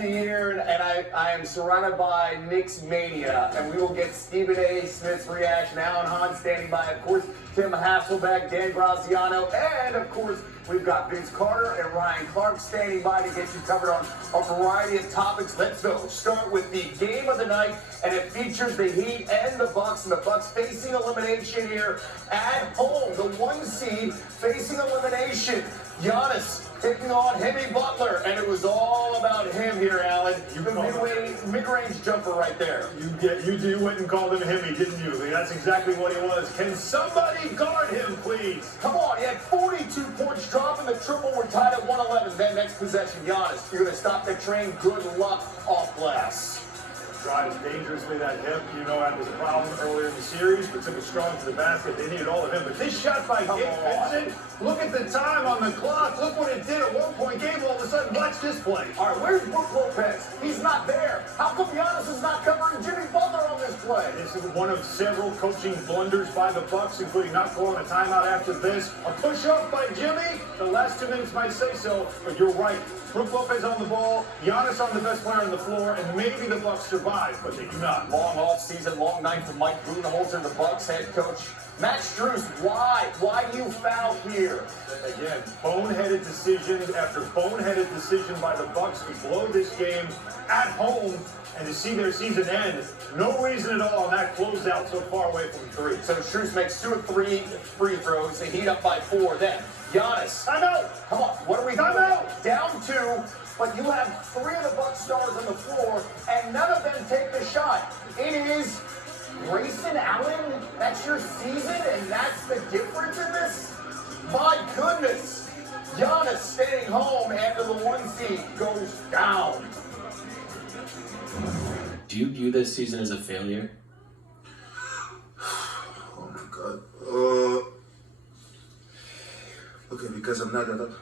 Milwaukee here, and I am surrounded by Knicks mania, and we will get Stephen A. Smith's reaction, Alan Hahn standing by, of course, Tim Hasselbeck, Dan Graziano, and, of course, we've got Vince Carter and Ryan Clark standing by to get you covered on a variety of topics. Let's go. Start with the game of the night, and it features the Heat and the Bucks facing elimination here at home. The 1 seed facing elimination. Giannis taking on Jimmy Butler, and it was all about him here, Alan. You the mid-range jumper right there. You went and called him Hemi, didn't you? That's exactly what he was. Can somebody guard him, please? Come on, he had 42 points, dropping the triple. We're tied at 111. Then next possession, Giannis, you're going to stop the train. Good luck off glass. Drives dangerously that hip. You know that was a problem earlier in the series, but took it strong to the basket. They needed all of him. But this shot by Gabe Vincent, look at the time on the clock. Look what it did at one point. Gabe all of a sudden, watch this play. All right, where's Brook Lopez? He's not there. How come Giannis is not covering Jimmy Butler on this play? This is one of several coaching blunders by the Bucks, including not calling a timeout after this. A push-up by Jimmy. The last 2 minutes might say so, but you're right. Brook Lopez on the ball, Giannis on the best player on the floor, and maybe the Bucks survive, but they do not. Long off-season, long night for Mike Budenholzer, the Bucks head coach. Matt Strus, why? Why do you foul here? Again, boneheaded decision after boneheaded decision by the Bucks to blow this game at home and to see their season end. No reason at all on that closeout so far away from 3. So Strus makes 2 of 3 free throws. They heat up by 4 then. Giannis. Time out. Come on, what are we doing? Down 2, but you have 3 of the Bucks stars on the floor, and none of them take the shot. It is Grayson Allen. That's your season, and that's the difference in this? My goodness. Giannis staying home after the 1 seed goes down. Do you view this season as a failure? Oh my God. Okay, because I'm not that.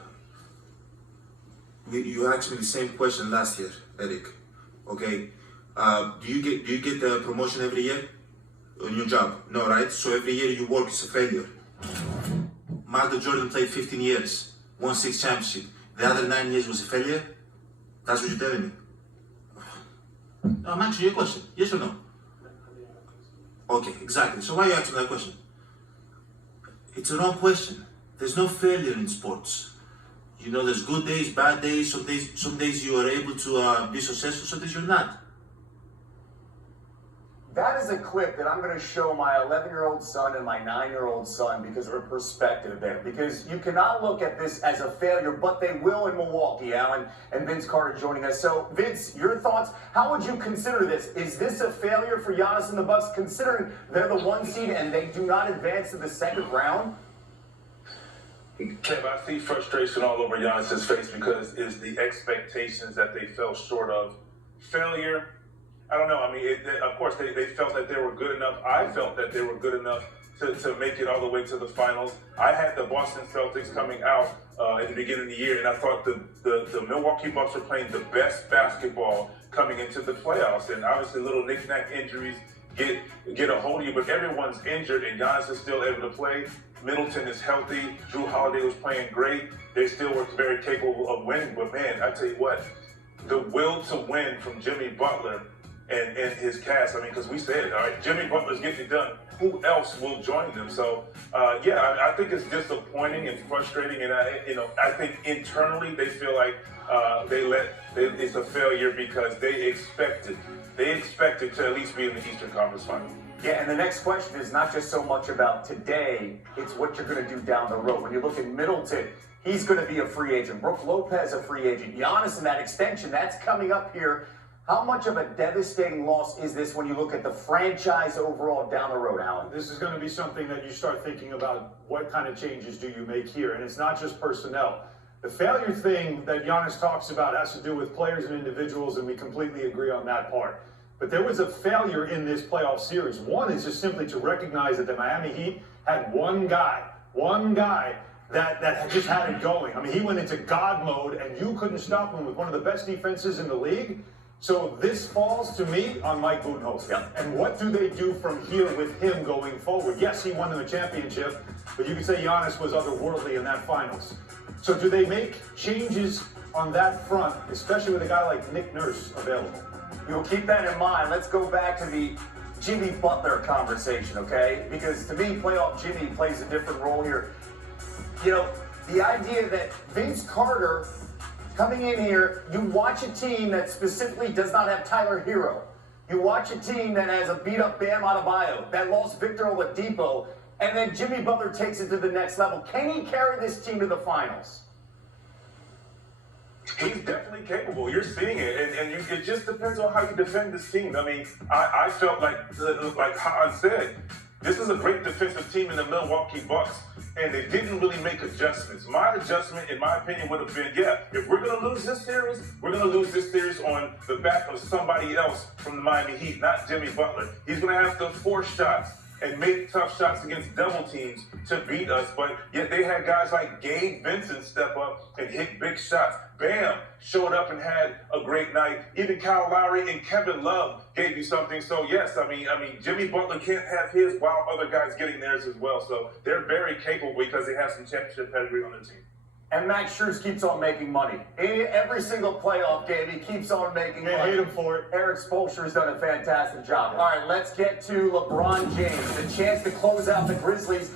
You asked me the same question last year, Eric. Okay, do you get the promotion every year on your job? No, right? So every year you work is a failure. Michael Jordan played 15 years, won 6 championships. The other 9 years was a failure. That's what you're telling me. No, I'm answering your question. Yes or no? Okay, exactly. So why are you asking that question? It's a wrong question. There's no failure in sports. You know, there's good days, bad days. Some days you are able to be successful, some days you're not. That is a clip that I'm going to show my 11-year-old son and my 9-year-old son because of a perspective there. Because you cannot look at this as a failure, but they will in Milwaukee. Alan and Vince Carter joining us. So, Vince, your thoughts? How would you consider this? Is this a failure for Giannis and the Bucks, considering they're the 1 seed and they do not advance to the 2nd round? Kev, I see frustration all over Giannis's face because it's the expectations that they fell short of. Failure, I don't know. I mean, of course, they felt that they were good enough. I felt that they were good enough to make it all the way to the finals. I had the Boston Celtics coming out at the beginning of the year, and I thought the Milwaukee Bucks were playing the best basketball coming into the playoffs. And obviously, little knick-knack injuries get a hold of you, but everyone's injured, and Giannis is still able to play. Middleton is healthy. Drew Holiday was playing great. They still were very capable of winning. But, man, I tell you what, the will to win from Jimmy Butler and his cast, I mean, because we said it, all right, Jimmy Butler's getting it done. Who else will join them? So, I think it's disappointing and frustrating. And, I think internally they feel like it's a failure because they expected to at least be in the Eastern Conference Final. Yeah, and the next question is not just so much about today, it's what you're going to do down the road. When you look at Middleton, he's going to be a free agent. Brook Lopez, a free agent. Giannis in that extension, that's coming up here. How much of a devastating loss is this when you look at the franchise overall down the road, Alan? This is going to be something that you start thinking about. What kind of changes do you make here? And it's not just personnel. The failure thing that Giannis talks about has to do with players and individuals, and we completely agree on that part. But there was a failure in this playoff series. One is just simply to recognize that the Miami Heat had one guy that just had it going. I mean, he went into God mode, and you couldn't stop him with one of the best defenses in the league. So this falls to me on Mike Budenholzer. Yeah. And what do they do from here with him going forward? Yes, he won them a championship, but you could say Giannis was otherworldly in that finals. So do they make changes on that front, especially with a guy like Nick Nurse available. You'll keep that in mind. Let's go back to the Jimmy Butler conversation, okay? Because to me, playoff Jimmy plays a different role here. You know, the idea that Vince Carter coming in here, you watch a team that specifically does not have Tyler Hero. You watch a team that has a beat-up Bam Adebayo, that lost Victor Oladipo, and then Jimmy Butler takes it to the next level. Can he carry this team to the finals? He's definitely capable. You're seeing it, and it just depends on how you defend this team. I mean, I felt like Han said, this is a great defensive team in the Milwaukee Bucks, and they didn't really make adjustments. My adjustment, in my opinion, would have been, if we're going to lose this series, we're going to lose this series on the back of somebody else from the Miami Heat, not Jimmy Butler. He's going to have to force shots and make tough shots against double teams to beat us, but yet they had guys like Gabe Vincent step up and hit big shots. Bam showed up and had a great night. Even Kyle Lowry and Kevin Love gave you something. So yes, I mean, Jimmy Butler can't have his while other guys getting theirs as well. So they're very capable because they have some championship pedigree on their team. And Max Strus keeps on making money. Every single playoff game, he keeps on making money. I hate him for it. Eric Spoelstra's done a fantastic job. All right, let's get to LeBron James. The chance to close out the Grizzlies